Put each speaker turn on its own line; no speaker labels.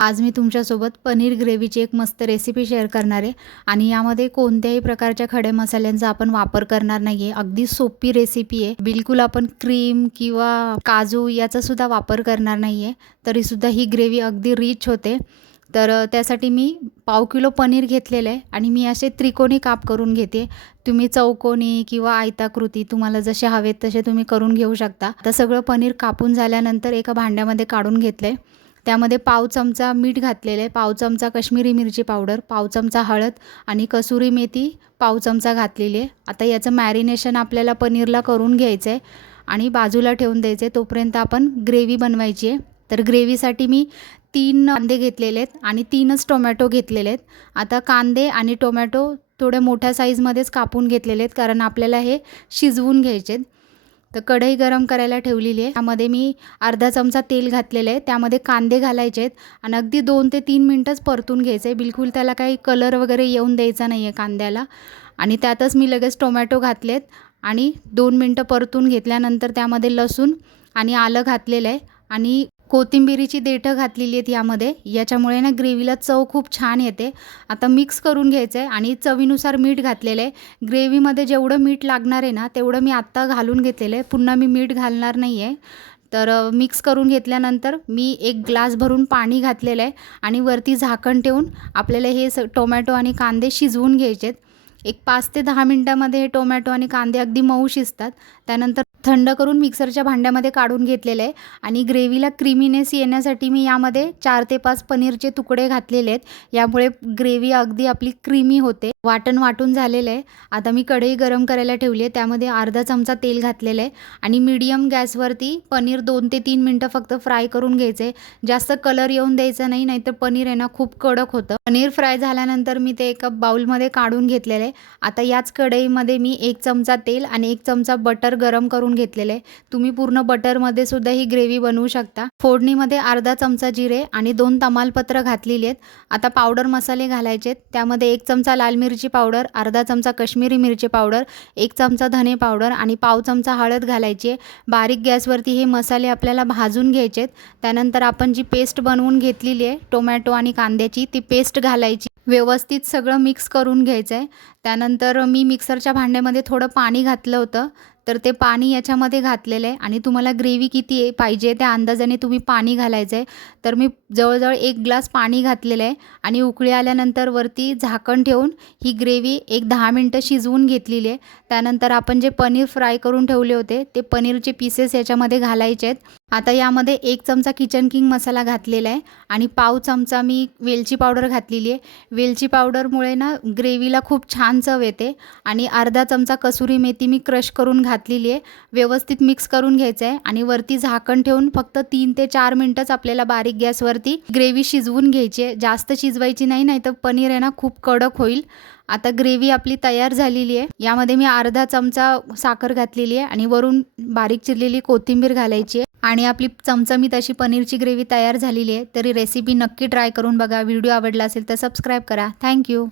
आज मी तुमच्यासोबत पनीर ग्रेव्हीची एक मस्त रेसिपी शेअर करणार आहे. आणि यामध्ये कोणत्याही प्रकारच्या खडे मसाल्यांचा आपण वापर करणार नाही आहे अगदी सोपी रेसिपी आहे. बिलकुल आपण क्रीम किंवा काजू याचा सुद्धा वापर करणार नाही आहे तरीसुद्धा ही ग्रेव्ही अगदी रिच होते. तर त्यासाठी मी पाव किलो पनीर घेतलेलं आहे आणि मी असे त्रिकोणी काप करून घेते. तुम्ही चौकोनी किंवा आयताकृती तुम्हाला जसे हवेत तसे तुम्ही करून घेऊ शकता. तर सगळं पनीर कापून झाल्यानंतर एका भांड्यामध्ये काढून घेतलं आहे त्यामध्ये पाव चमचा मीठ घातलेलं आहे. पाव चमचा कश्मीरी मिरची पावडर पाव चमचा हळद आणि कसुरी मेथी पाव चमचा घातलेली आहे. आता याचं मॅरिनेशन आपल्याला पनीरला करून घ्यायचं आहे आणि बाजूला ठेवून द्यायचं आहे तोपर्यंत आपण ग्रेव्ही बनवायची आहे. तर ग्रेव्हीसाठी मी तीन कांदे घेतलेले आहेत आणि तीनच टोमॅटो घेतलेले आहेत. आता कांदे आणि टोमॅटो थोड्या मोठ्या साईजमध्येच कापून घेतलेले आहेत कारण आपल्याला हे शिजवून घ्यायचे आहेत. तर कढई गरम करायला ठेवलेली आहे. त्यामध्ये मी अर्धा चमचा तेल घातलेलं आहे. त्यामध्ये कांदे घालायचे आहेत आणि अगदी दोन ते तीन मिनटंच परतून घ्यायचं आहे. बिलकुल त्याला काही कलर वगैरे येऊन द्यायचा नाही आहे कांद्याला. आणि त्यातच मी लगेच टोमॅटो घातलेत आणि दोन मिनटं परतून घेतल्यानंतर त्यामध्ये लसूण आणि आलं घातलेलं आहे. आणि कोथिंबिरीची देठं घातलेली आहेत यामध्ये. याच्यामुळे ना ग्रेव्हीला चव खूप छान येते. आता मिक्स करून घ्यायचं आहे आणि चवीनुसार मीठ घातलेलं आहे. ग्रेव्हीमध्ये जेवढं मीठ लागणार आहे ना तेवढं मी आत्ता घालून घेतलेलं आहे. पुन्हा मी मीठ घालणार नाही आहे तर मिक्स करून घेतल्यानंतर मी एक ग्लास भरून पाणी घातलेलं आहे आणि वरती झाकण ठेवून आपल्याला हे स टोमॅटो आणि कांदे शिजवून घ्यायचे आहेत एक पाच ते दहा मिनटामध्ये हे टोमॅटो आणि कांदे अगदी मऊ शिजतात. त्यानंतर थंड करून मिक्सरच्या भांड्यामध्ये काढून घेतलेलं आहे आणि ग्रेव्हीला क्रीमीनेस येण्यासाठी मी यामध्ये चार ते पाच पनीरचे तुकडे घातलेले आहेत. यामुळे ग्रेव्ही अगदी आपली क्रीमी होते. वाटण वाटून झालेलं आहे. आता मी कढई गरम करायला ठेवली आहे. त्यामध्ये अर्धा चमचा तेल घातलेलं आहे. आणि मीडियम गॅसवरती पनीर दोन ते तीन मिनटं फक्त फ्राय करून घ्यायचे. आहे जास्त कलर येऊन द्यायचा नाही नाहीतर पनीर आहे ना खूप कडक होतं. पनीर फ्राय झाल्यानंतर मी ते एका बाउलमध्ये काढून घेतलेलं आहे. आता याच कढईमध्ये मी एक चमचा तेल आणि एक चमचा बटर गरम करून घेतलेलं आहे. तुम्ही पूर्ण बटरमध्ये सुद्धा ही ग्रेव्ही बनवू शकता. फोडणीमध्ये अर्धा चमचा जिरे आणि दोन तमालपत्र घातलेली आहेत. आता पावडर मसाले घालायचे आहेत. त्यामध्ये एक चमचा लाल मिरची मिरची पावडर अर्धा चमचा कश्मीरी मिरची पावडर एक चमचा धने पावडर आणि पाव चमचा हळद घालायची. बारीक गॅसवरती हे मसाले आपल्याला भाजून घ्यायचे आहेत त्यानंतर आपण जी पेस्ट बनवून घेतलेली आहे टोमॅटो आणि कांद्याची ती पेस्ट घालायची. व्यवस्थित सगळं मिक्स करून घ्यायचं आहे त्यानंतर मी मिक्सरच्या भांड्यामध्ये थोडं पाणी घातलं होतं. तर ते पाणी याच्यामध्ये घातलेलं आहे आणि तुम्हाला ग्रेव्ही किती आहे पाहिजे त्या अंदाजाने तुम्ही पाणी घालायचं आहे. तर मी जवळजवळ एक ग्लास पाणी घातलेलं आहे आणि उकळी आल्यानंतर वरती झाकण ठेवून ही ग्रेव्ही एक दहा मिनटं शिजवून घेतलेली आहे. त्यानंतर आपण जे पनीर फ्राय करून ठेवले होते ते पनीरचे पीसेस याच्यामध्ये घालायचे आहेत. आता यामध्ये एक चमचा किचन किंग मसाला घातलेला आहे आणि पाव चमचा मी वेलची पावडर घातलेली आहे. वेलची पावडरमुळे ना ग्रेव्हीला खूप छान चव येते आणि अर्धा चमचा कसुरी मेथी मी क्रश करून घातलेली आहे. व्यवस्थित मिक्स करून घ्यायचं आहे आणि वरती झाकण ठेवून फक्त तीन ते चार मिनटंच आपल्याला बारीक गॅसवरती ग्रेव्ही शिजवून घ्यायची आहे. जास्त शिजवायची नाही नाही तर पनीर आहे ना खूप कडक होईल. आता ग्रेव्ही आपली तयार झालेली आहे. यामध्ये मी अर्धा चमचा साखर घातलेली आहे आणि वरून बारीक चिरलेली कोथिंबीर घालायची आहे. आणि आपली चमचमीत अशी पनीरची ग्रेव्ही तयार झालेली आहे. तरी रेसिपी नक्की ट्राय करून बघा. व्हिडिओ आवडला असेल तर सबस्क्राईब करा. थँक्यू